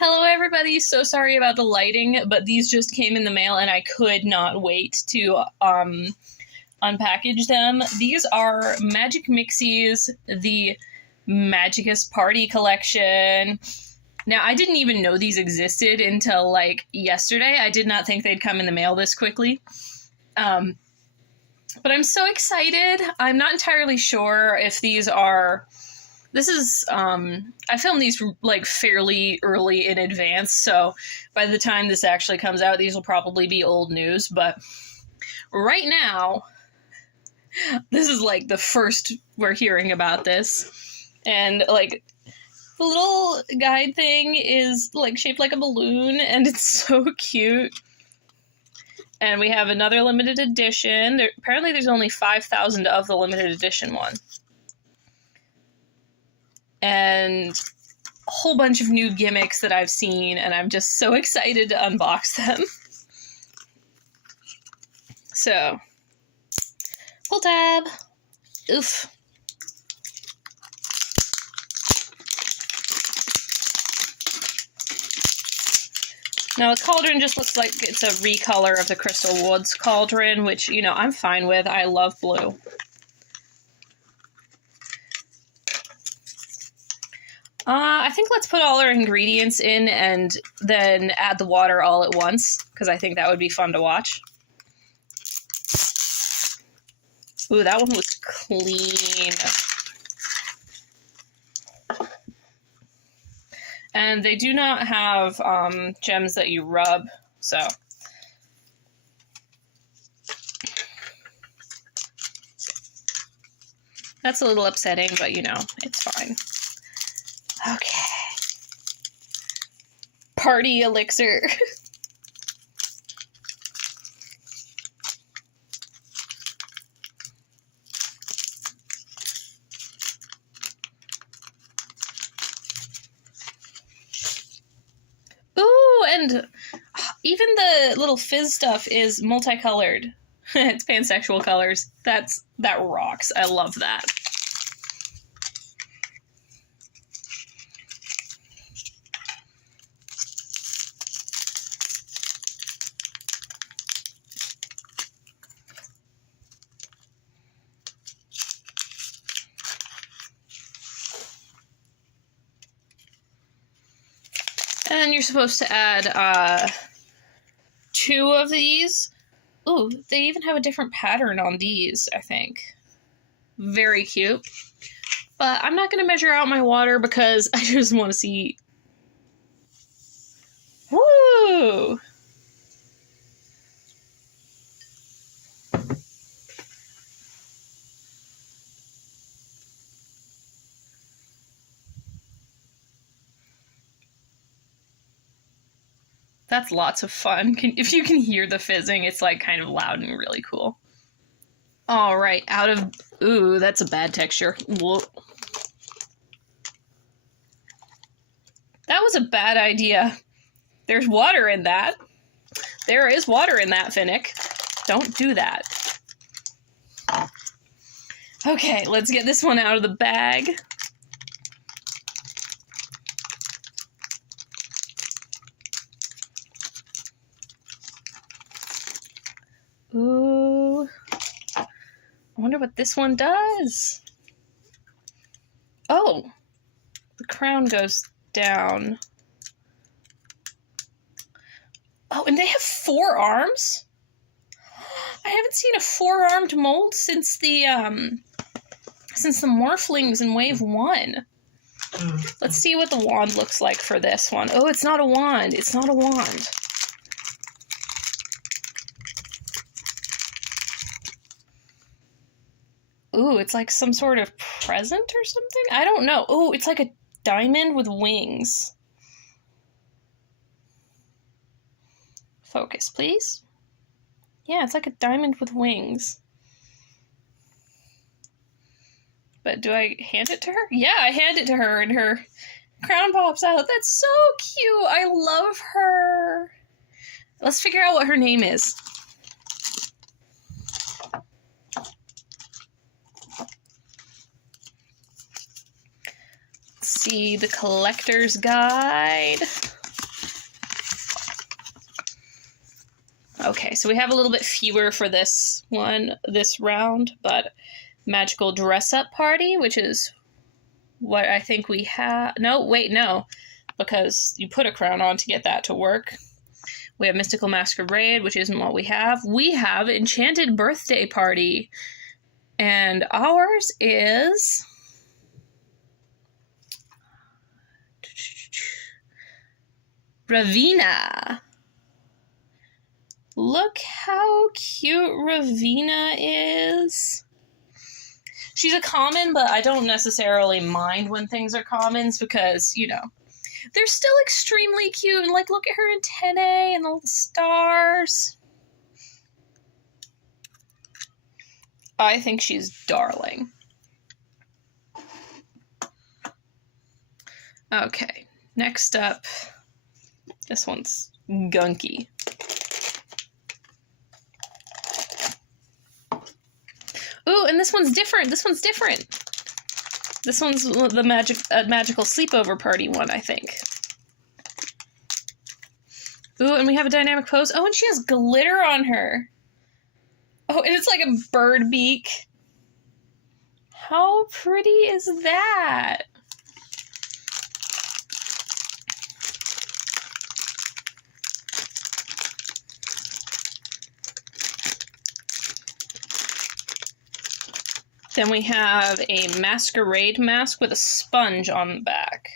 Hello everybody, so sorry about the lighting, but these just came in the mail and I could not wait to unpackage them. These are Magic Mixies, the Magicus Party collection. Now, I didn't even know these existed until, like, yesterday. I did not think they'd come in the mail this quickly. But I'm so excited. I'm not entirely sure if these are... This is, I filmed these, like, fairly early in advance, so by the time this actually comes out, these will probably be old news, but right now, this is, like, the first we're hearing about this, and, like, the little guide thing is, like, shaped like a balloon, and it's so cute. And we have another limited edition. Apparently there's only 5,000 of the limited edition one. And a whole bunch of new gimmicks that I've seen, and I'm just so excited to unbox them. So, pull tab. Oof. Now, the cauldron just looks like it's a recolor of the Crystal Woods cauldron, which, you know, I'm fine with. I love blue. I think let's put all our ingredients in and then add the water all at once, because I think that would be fun to watch. Ooh, that one was clean. And they do not have gems that you rub, so. That's a little upsetting, but you know, it's fine. Okay. Party elixir. Ooh, and even the little fizz stuff is multicolored. It's pansexual colors. That rocks. I love that. And you're supposed to add 2 of these. Ooh, they even have a different pattern on these, I think. Very cute. But I'm not going to measure out my water because I just want to see. Woo! That's lots of fun. If you can hear the fizzing, it's like kind of loud and really cool. All right, out of... Ooh, that's a bad texture. Whoa. That was a bad idea. There's water in that. There is water in that, Finnick. Don't do that. Okay, let's get this one out of the bag. Ooh. I wonder what this one does. Oh. The crown goes down. Oh, and they have 4 arms? I haven't seen a 4-armed mold since the Morphlings in Wave 1. Let's see what the wand looks like for this one. Oh, it's not a wand. It's not a wand. Ooh, it's like some sort of present or something? I don't know. Ooh, it's like a diamond with wings. Focus, please. Yeah, it's like a diamond with wings. But do I hand it to her? Yeah, I hand it to her and her crown pops out. That's so cute. I love her. Let's figure out what her name is. See the collector's guide. Okay, so we have a little bit fewer for this round, but Magical Dress-Up Party, which is what I think we have. No, wait, no, because you put a crown on to get that to work. We have Mystical Masquerade, which isn't what we have. We have Enchanted Birthday Party, and ours is... Ravina. Look how cute Ravina is. She's a common, but I don't necessarily mind when things are commons because, you know, they're still extremely cute. And, like, look at her antennae and all the stars. I think she's darling. Okay, next up, this one's gunky. Ooh, and this one's different. This one's different. This one's the magical sleepover party one, I think. Ooh, and we have a dynamic pose. Oh, and she has glitter on her. Oh, and it's like a bird beak. How pretty is that? Then we have a masquerade mask with a sponge on the back.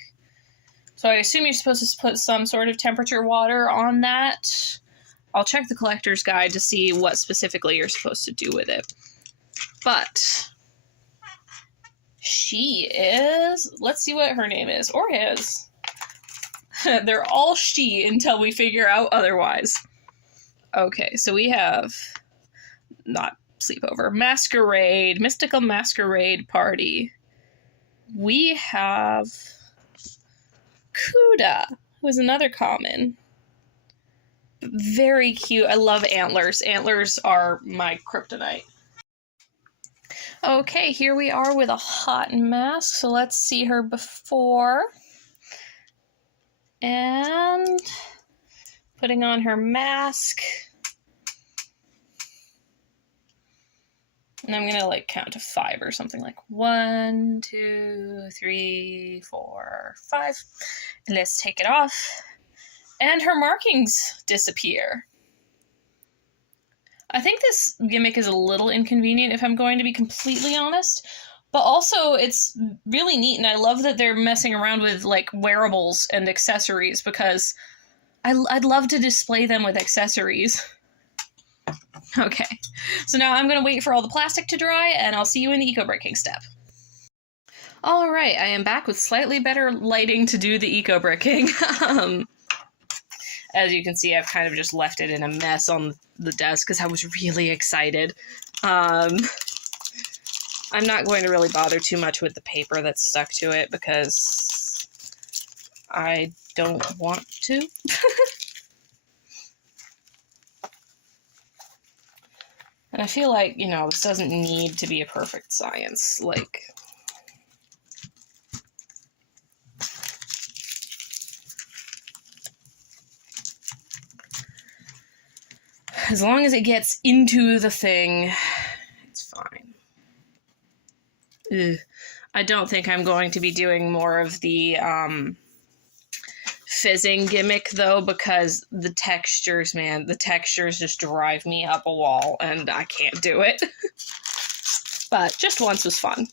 So I assume you're supposed to put some sort of temperature water on that. I'll check the collector's guide to see what specifically you're supposed to do with it. But she is... Let's see what her name is, or his. They're all she until we figure out otherwise. Okay, so we have... Not sleepover. Masquerade. Mystical Masquerade Party. We have Kuda, who is another common. Very cute. I love antlers. Antlers are my kryptonite. Okay, here we are with a hot mask. So let's see her before. And putting on her mask. And I'm gonna like count to 5 or something, like 1, 2, 3, 4, 5. And let's take it off. And her markings disappear. I think this gimmick is a little inconvenient if I'm going to be completely honest. But also it's really neat, and I love that they're messing around with like wearables and accessories because I'd love to display them with accessories. Okay, so now I'm going to wait for all the plastic to dry, and I'll see you in the eco-breaking step. Alright, I am back with slightly better lighting to do the eco-bricking. As you can see, I've kind of just left it in a mess on the desk because I was really excited. I'm not going to really bother too much with the paper that's stuck to it because I don't want to. And I feel like, you know, this doesn't need to be a perfect science. Like, as long as it gets into the thing, it's fine. Ugh. I don't think I'm going to be doing more of the, fizzing gimmick though, because the textures, man, the textures just drive me up a wall and I can't do it. But just once was fun.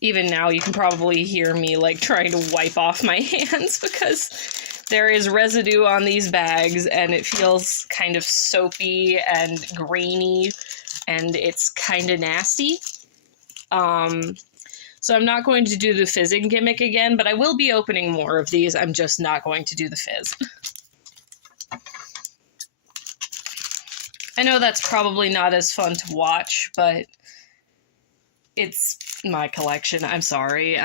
Even now you can probably hear me like trying to wipe off my hands because there is residue on these bags, and it feels kind of soapy and grainy, and it's kind of nasty. So I'm not going to do the fizzing gimmick again, but I will be opening more of these. I'm just not going to do the fizz. I know that's probably not as fun to watch, but it's my collection. I'm sorry.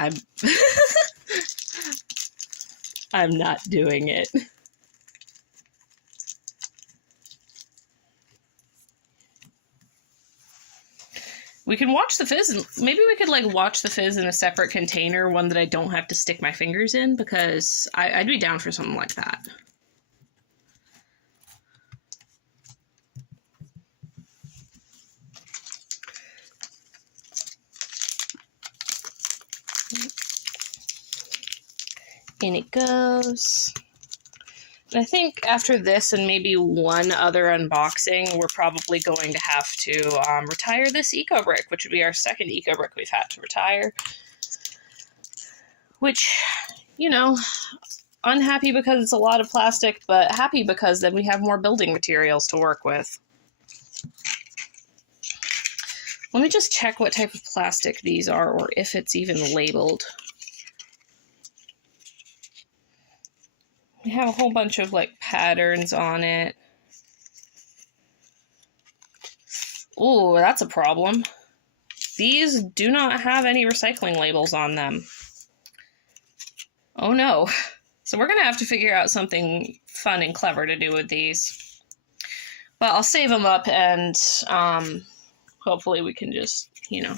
I'm not doing it. We can watch the fizz, and maybe we could like watch the fizz in a separate container, one that I don't have to stick my fingers in, because I'd be down for something like that. In it goes. And I think after this and maybe one other unboxing, we're probably going to have to retire this eco brick, which would be our second eco brick we've had to retire. Which, you know, unhappy because it's a lot of plastic, but happy because then we have more building materials to work with. Let me just check what type of plastic these are, or if it's even labeled. We have a whole bunch of like patterns on it. Ooh, that's a problem. These do not have any recycling labels on them. Oh no. So we're gonna have to figure out something fun and clever to do with these. But I'll save them up, and hopefully we can just, you know,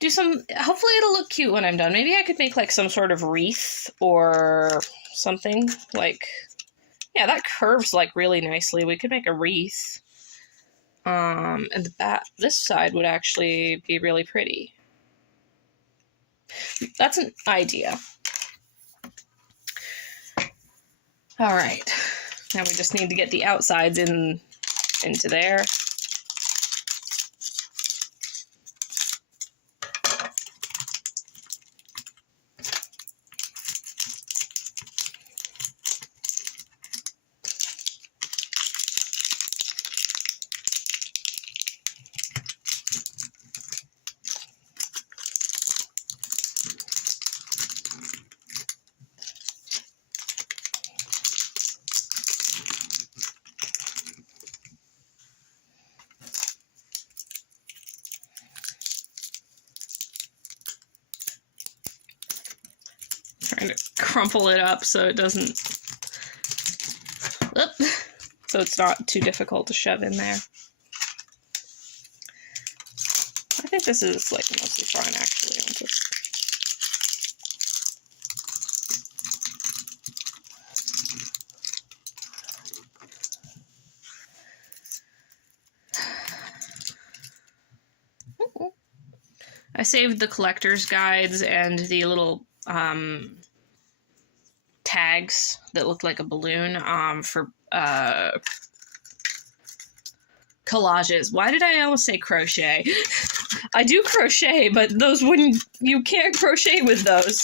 do some, hopefully it'll look cute when I'm done. Maybe I could make like some sort of wreath or something. Like, yeah, that curves like really nicely. We could make a wreath. And the back, this side would actually be really pretty. That's an idea. All right. Now we just need to get the outsides into there. Trying to crumple it up so it doesn't, so it's not too difficult to shove in there. I think this is like mostly fine actually. I'll just... I saved the collector's guides and the little tags that looked like a balloon for collages. Why did I almost say crochet? I do crochet, but those wouldn't, you can't crochet with those.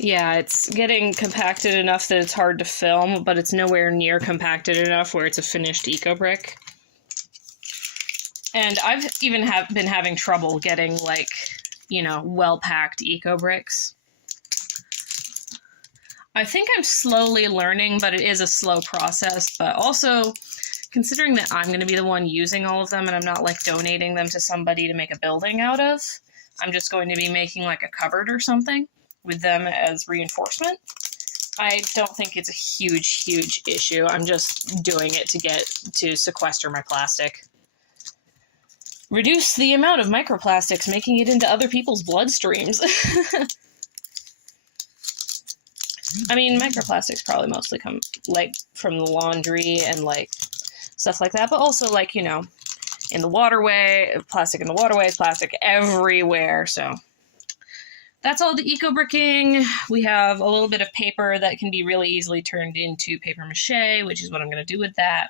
Yeah, it's getting compacted enough that it's hard to film, but it's nowhere near compacted enough where it's a finished eco brick. And I've even been having trouble getting, like, you know, well-packed eco bricks. I think I'm slowly learning, but it is a slow process. But also, considering that I'm going to be the one using all of them and I'm not, like, donating them to somebody to make a building out of, I'm just going to be making, like, a cupboard or something with them as reinforcement. I don't think it's a huge, huge issue. I'm just doing it to sequester my plastic. Reduce the amount of microplastics making it into other people's bloodstreams. I mean, microplastics probably mostly come, like, from the laundry and, like, stuff like that, but also, like, you know, in the waterway, plastic in the waterways, plastic everywhere, so... That's all the eco-bricking. We have a little bit of paper that can be really easily turned into paper mache, which is what I'm going to do with that.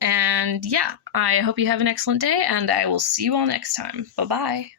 And yeah, I hope you have an excellent day, and I will see you all next time. Bye-bye.